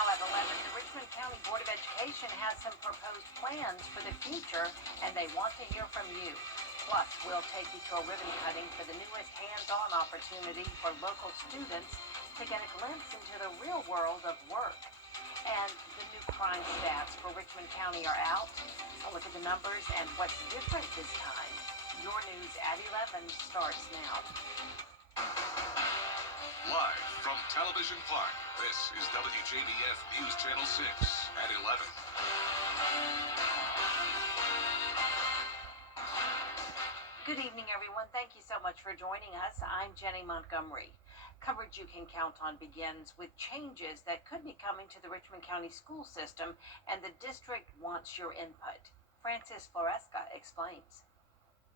Now at 11, the Richmond County Board of Education has some proposed plans for the future, and they want to hear from you. Plus, we'll take you to a ribbon cutting for the newest hands-on opportunity for local students to get a glimpse into the real world of work. And the new crime stats for Richmond County are out. A look at the numbers and what's different this time. Your news at 11 starts now. Live from Television Park, this is WJBF News Channel 6 at 11. Good evening, everyone. Thank you so much for joining us. I'm Jenny Montgomery. Coverage you can count on begins with changes that could be coming to the Richmond County school system, and the district wants your input. Frances Floresca explains.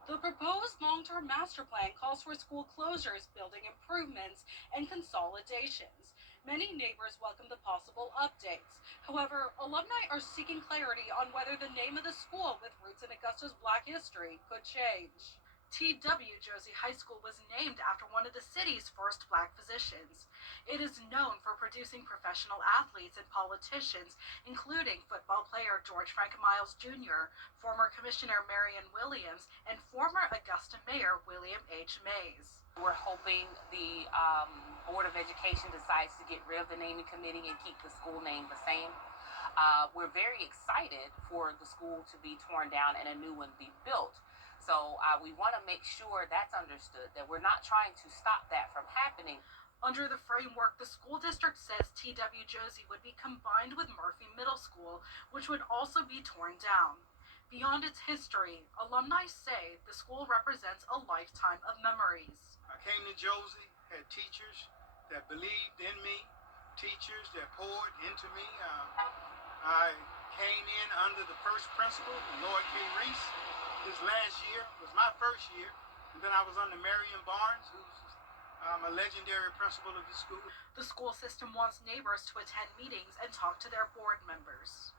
The proposed long-term master plan calls for school closures, building improvements, and consolidations. Many neighbors welcome the possible updates. However, alumni are seeking clarity on whether the name of the school with roots in Augusta's Black history could change. WJBF High School was named after one of the city's first Black physicians. It is known for producing professional athletes and politicians, including football player George Frank Miles Jr., former Commissioner Marion Williams, and former Augusta Mayor William H. Mays. We're hoping the Board of Education decides to get rid of the naming committee and keep the school name the same. We're very excited for the school to be torn down and a new one be built. So we want to make sure that's understood, that we're not trying to stop that from happening. Under the framework, the school district says WJBF would be combined with Murphy Middle School, which would also be torn down. Beyond its history, alumni say the school represents a lifetime of memories. I came to Josie, had teachers that believed in me, teachers that poured into me. I came in under the first principal, Lord K. Reese. His last year was my first year, and then I was under Marion Barnes, who's a legendary principal of the school. The school system wants neighbors to attend meetings and talk to their board members.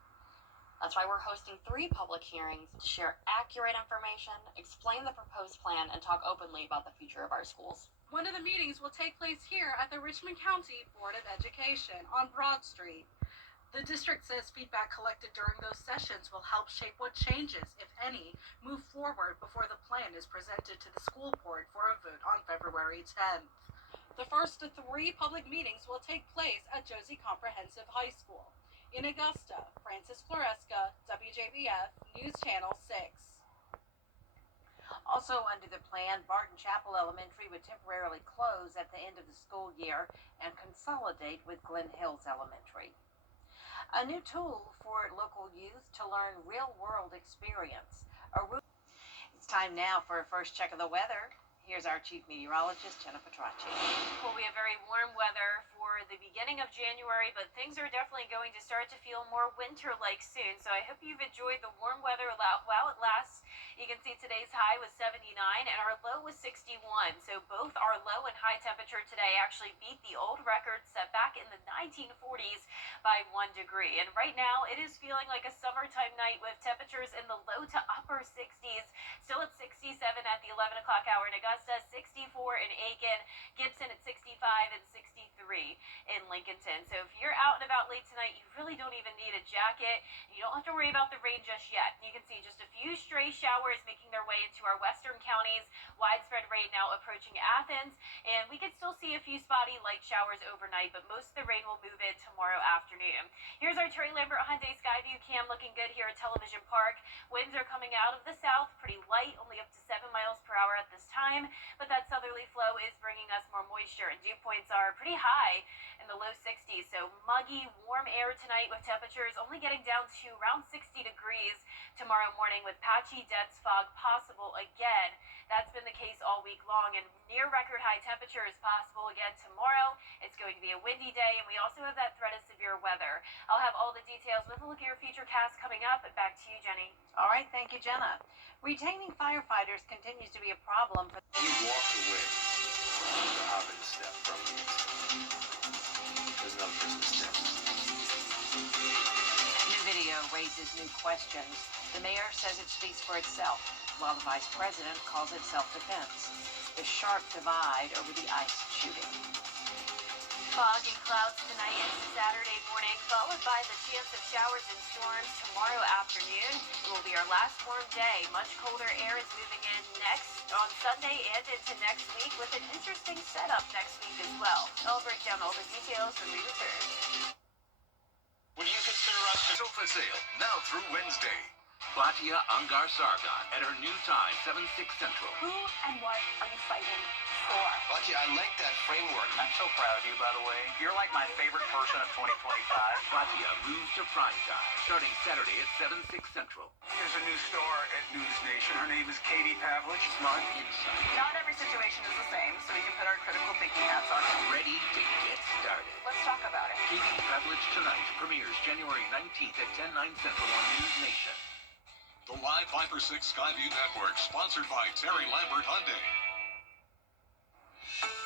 That's why we're hosting 3 public hearings to share accurate information, explain the proposed plan, and talk openly about the future of our schools. One of the meetings will take place here at the Richmond County Board of Education on Broad Street. The district says feedback collected during those sessions will help shape what changes, if any, move forward before the plan is presented to the school board for a vote on February 10th. The first of 3 public meetings will take place at Josie Comprehensive High School. In Augusta, Frances Floresca, WJBF News Channel 6. Also under the plan, Barton Chapel Elementary would temporarily close at the end of the school year and consolidate with Glen Hills Elementary. A new tool for local youth to learn real-world experience. It's time now for a first check of the weather. Here's our chief meteorologist, Jenna Petracci. Well, we have very warm weather for the beginning of January, but things are definitely going to start to feel more winter-like soon. So I hope you've enjoyed the warm weather while it lasts. You can see today's high was 79 and our low was 61. So both our low and high temperature today actually beat the old record set back in the 1940s by 1 degree. And right now it is feeling like a summertime night with temperatures in the low to upper 60s. Still at 67 at the 11 o'clock hour in Augusta, 64 in Aiken, Gibson at 65 and 63 in Lincolnton. So if you're out and about late tonight, you really don't even need a jacket. You don't have to worry about the rain just yet. You can see just a few stray showers making their way into our western counties. Widespread rain now approaching Athens, and we could still see a few spotty light showers overnight, but most of the rain will move in tomorrow afternoon. Here's our Terry Lambert Hyundai Skyview cam looking good here at Television Park. Winds are coming out of the south, pretty light, only up to 7 miles per hour at this time, but that southerly flow is bringing us more moisture, and dew points are pretty high in the low 60s. So muggy, warm air tonight with temperatures only getting down to around 60 degrees tomorrow morning with patchy dense fog possible again. That's been the case all week long, and near record high temperatures possible again tomorrow. It's going to be a windy day, and we also have that threat of severe weather. I'll have all the details with a look at your future cast coming up. Back to you, Jenny. All right, thank you, Jenna. Retaining firefighters continues to be a problem for... We walked away from the Hobbit step from the incident. There's no Christmas step. New video raises new questions. The mayor says it speaks for itself, while the vice president calls it self-defense. The sharp divide over the ICE shooting. Fog and clouds tonight into Saturday morning, followed by the chance of showers and storms tomorrow afternoon. It will be our last warm day. Much colder air is moving in next on Sunday and into next week with an interesting setup next week as well. I'll break down all the details when we return. Would you consider us sofa sale now through Wednesday? Batia Angar Sargon at her new time, 7/6 Central. Who and what are you fighting for? Batia, I like that framework. I'm so proud of you, by the way. You're like my favorite person of 2025. Batia moves to prime time, starting Saturday at 7/6 Central. There's a new star at News Nation. Her name is Katie Pavlich. Smart insight. Not every situation is the same, so we can put our critical thinking hats on. Ready to get started. Let's talk about it. Katie Pavlich Tonight premieres January 19th at 10/9 Central on News Nation. The Live Viper 6 Skyview Network, sponsored by Terry Lambert Hyundai.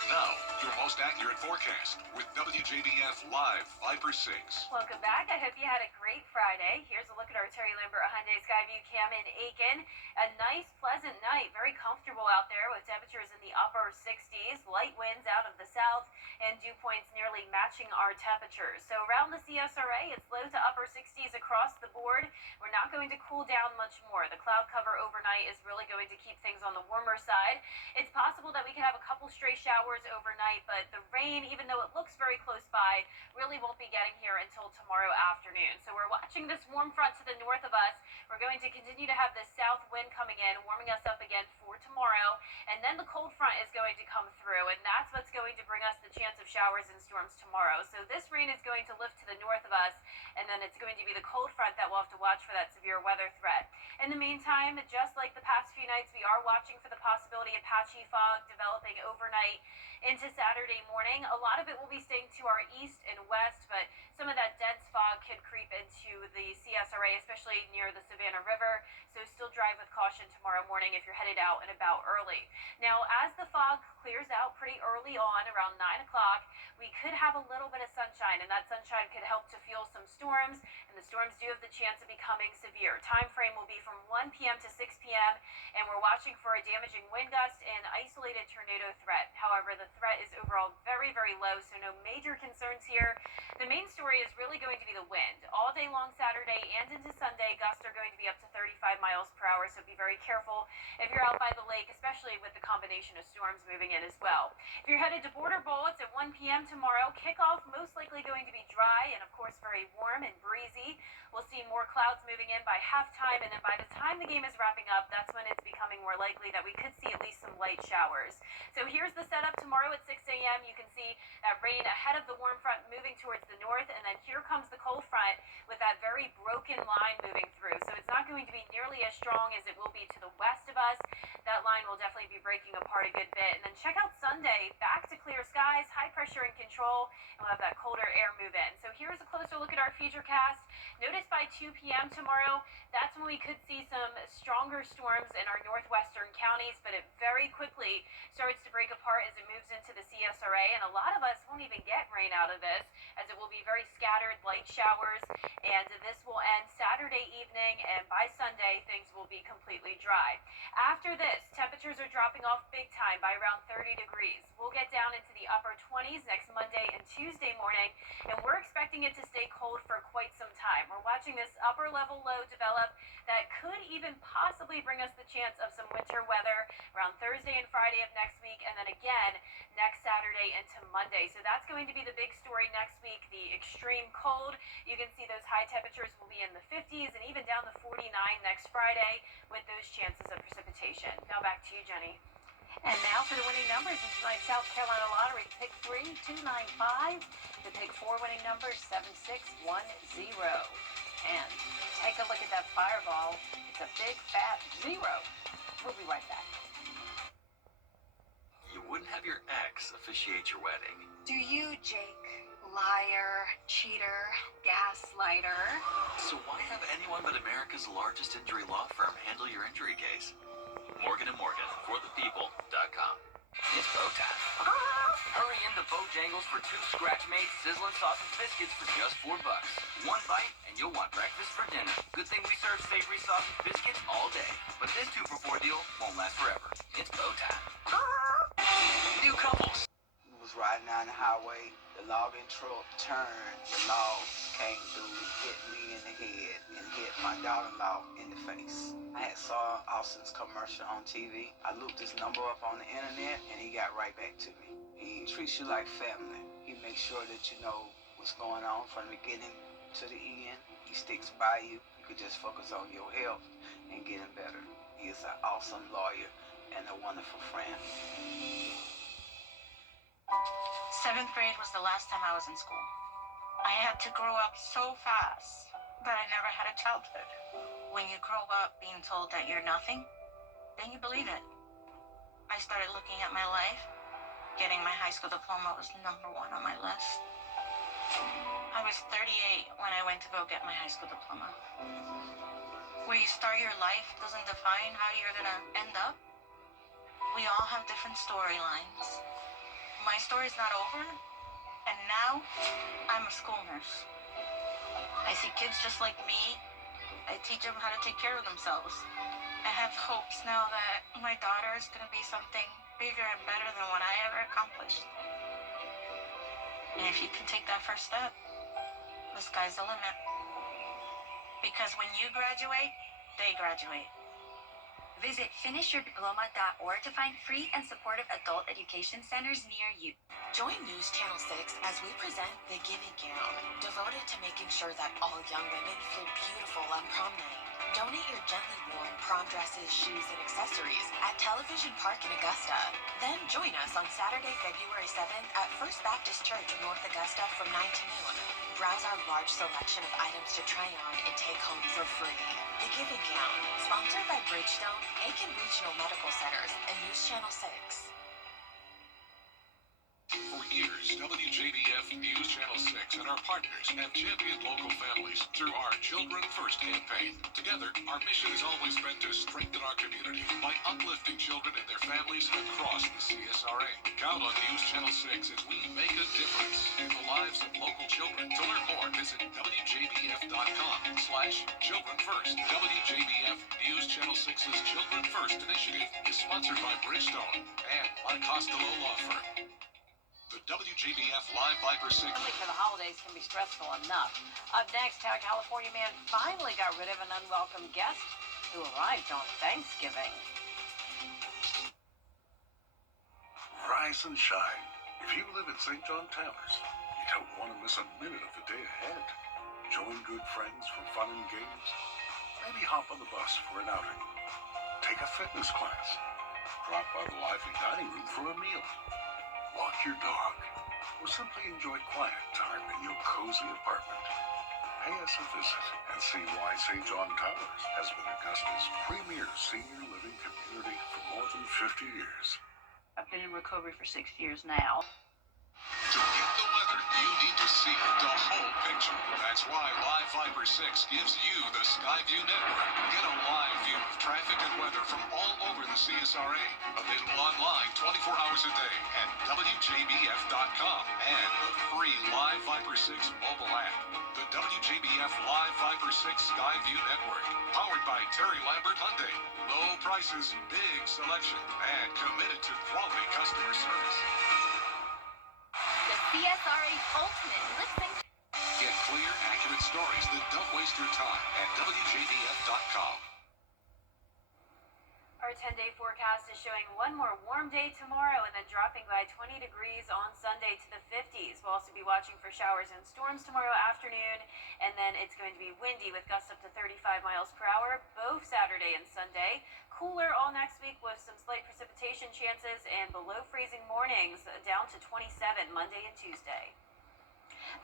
Now, your most accurate forecast with WJBF Live Viper 6. Welcome back. I hope you had a great Friday. Here's a look at our Terry Lambert Hyundai Skyview cam in Aiken. A nice, pleasant night. Very comfortable out there with temperatures in the upper 60s. Light winds out of the south and dew points nearly matching our temperatures. So around the CSRA, it's low to upper 60s across the board. We're not going to cool down much more. The cloud cover overnight is really going to keep things on the warmer side. It's possible that we could have a couple stray showers overnight, but the rain, even though it looks very close by, really won't be getting here until tomorrow afternoon. So we're watching this warm front to the north of us. We're going to continue to have this south wind coming in, warming us up again for tomorrow, and then the cold front is going to come through, and that's what's going to bring us the chance of showers and storms tomorrow. So this rain is going to lift to the north of us, and then it's going to be the cold front that we'll have to watch for that severe weather threat. In the meantime, just like the past few nights, we are watching for the possibility of patchy fog developing overnight into Saturday morning. A lot of it will be staying to our east and west, but some of that dense fog could creep into the CSRA, especially near the Savannah River. So still drive with caution tomorrow morning if you're headed out and about early. Now, as the fog clears out pretty early on, around 9 o'clock, we could have a little bit of sunshine, and that sunshine could help to fuel some storms, and the storms do have the chance of becoming severe. Time frame will be from 1 p.m. to 6 p.m., and we're watching for a damaging wind gust and isolated tornado threat. However, the threat is overall very, very low, so no major concerns here. The main story is really going to be the wind. All day long Saturday and into Sunday, gusts are going to be up to 35 miles per hour, so be very careful if you're out by the lake, especially with the combination of storms moving in as well. If you're headed to Border Bowl, it's at 1 p.m. tomorrow. Kickoff most likely going to be dry and, of course, very warm and breezy. We'll see more clouds moving in by halftime, and then by the time the game is wrapping up, that's when it's becoming more likely that we could see at least some light showers. So here's the setup tomorrow at 6 a.m. You can see that rain ahead of the warm front moving towards the north, and then here comes the cold front with that very broken line moving through. So it's not going to be nearly as strong as it will be to the west of us. That line will definitely be breaking apart a good bit. And then check out Sunday, back to clear skies, high pressure in control, and we'll have that colder air move in. So here's a closer look at our futurecast. Notice by 2 p.m. tomorrow, that's when we could see some stronger storms in our northwestern counties, but it very quickly starts to break apart as it moves into the CSRA, and a lot of us won't even get rain out of this, as it will be very scattered light showers, and this will end Saturday evening, and by Sunday, things will be completely dry. After this, temperatures are dropping off big time by around 30 degrees. We'll get down into the upper 20s next Monday and Tuesday morning, and we're expecting it to stay cold for quite some time. We're watching this upper level low develop that could even possibly bring us the chance of some winter weather around Thursday and Friday of next week, and then again next Saturday into Monday. So that's going to be the big story next week, the extreme cold. You can see those high temperatures will be in the 50s and even down to 49 next Friday with those chances of precipitation. Now back to you, Jenny. And now for the winning numbers in tonight's South Carolina Lottery. Pick 3, 295. The pick 4 winning number, 7610. And take a look at that fireball. It's a big fat 0. We'll be right back. You wouldn't have your ex officiate your wedding. Do you, Jake? Liar, cheater, gaslighter. So why have anyone but America's largest injury law firm handle your injury case? Morgan & Morgan, forthepeople.com. It's bow time. Hurry into Bojangles for 2 scratch-made sizzling sausage biscuits for just $4. One bite, and you'll want breakfast for dinner. Good thing we serve savory sausage biscuits all day. But this 2-for-4 deal won't last forever. It's bow time. New couples. Was riding down the highway. The logging truck turned. The logs came through, hit me in the head, and hit my daughter-in-law in the face. I had saw Austin's commercial on TV. I looked his number up on the internet, and he got right back to me. He treats you like family. He makes sure that you know what's going on from the beginning to the end. He sticks by you. You could just focus on your health and getting better. He is an awesome lawyer and a wonderful friend. 7th grade was the last time I was in school. I had to grow up so fast, but I never had a childhood. When you grow up being told that you're nothing, then you believe it. I started looking at my life. Getting my high school diploma was number 1 on my list. I was 38 when I went to go get my high school diploma. Where you start your life doesn't define how you're gonna end up. We all have different storylines. My story's not over, and now I'm a school nurse. I see kids just like me. I teach them how to take care of themselves. I have hopes now that my daughter is gonna be something bigger and better than what I ever accomplished. And if you can take that first step, the sky's the limit. Because when you graduate, they graduate. Visit finishyourdiploma.org to find free and supportive adult education centers near you. Join News Channel 6 as we present The Giving Gown, devoted to making sure that all young women feel beautiful on prom night. Donate your gently worn prom dresses, shoes, and accessories at Television Park in Augusta. Then join us on Saturday, February 7th at First Baptist Church in North Augusta from 9 to noon. Browse our large selection of items to try on and take home for free. The Giving Gown, sponsored by Bridgestone, Aiken Regional Medical Centers, and News Channel 6. For years, WJBF News Channel 6 and our partners have championed local families through our Children First campaign. Together, our mission has always been to strengthen our community by uplifting children and their families across the CSRA. Count on News Channel 6 as we make a difference in the lives of local children. To learn more, visit WJBF.com/Children First. WJBF News Channel 6's Children First initiative is sponsored by Bridgestone and Montecostolo Law Firm. The WJBF Live Viper 6. For the holidays can be stressful enough. Up next, how a California man finally got rid of an unwelcome guest who arrived on Thanksgiving. Rise and shine. If you live in St. John Towers, you don't want to miss a minute of the day ahead. Join good friends for fun and games. Maybe hop on the bus for an outing. Take a fitness class. Drop by the lively dining room for a meal. Walk your dog, or simply enjoy quiet time in your cozy apartment. Pay us a visit and see why St. John Towers has been Augusta's premier senior living community for more than 50 years. I've been in recovery for 6 years now. To get the weather, you need to see the whole picture. That's why Live Viper 6 gives you the Skyview network. Get a live view of traffic and weather from all over the CSRA. Available online 24 hours a day at WJBF.com and the free Live Viper 6 mobile app. The WJBF Live Viper 6 Skyview network. Powered by Terry Lambert Hyundai. Low prices, big selection, and committed to quality customer service. The CSRA Ultimate Lip Sync. Get clear, accurate stories that don't waste your time at WJBF.com. Our 10-day forecast is showing one more warm day tomorrow and then dropping by 20 degrees on Sunday to the 50s. We'll also be watching for showers and storms tomorrow afternoon, and then it's going to be windy with gusts up to 35 miles per hour both Saturday and Sunday. Cooler all next week with some slight precipitation chances and below freezing mornings, down to 27 Monday and Tuesday.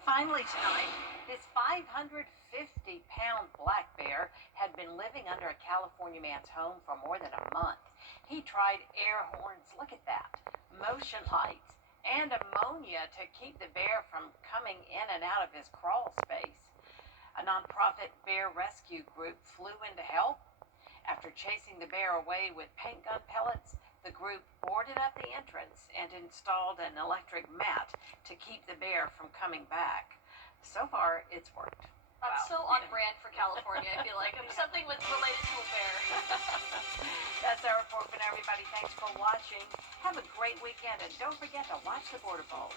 Finally tonight, this 550-pound black bear had been living under a California man's home for more than a month. He tried air horns, look at that, motion lights, and ammonia to keep the bear from coming in and out of his crawl space. A nonprofit bear rescue group flew in to help. After chasing the bear away with paint gun pellets, the group boarded up the entrance and installed an electric mat to keep the bear from coming back. So far, it's worked. That's so on brand for California. I feel like I'm something with related to a bear. That's our report for now, everybody. Thanks for watching. Have a great weekend, and don't forget to watch the Border Bowl.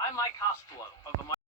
I'm Mike Costello of the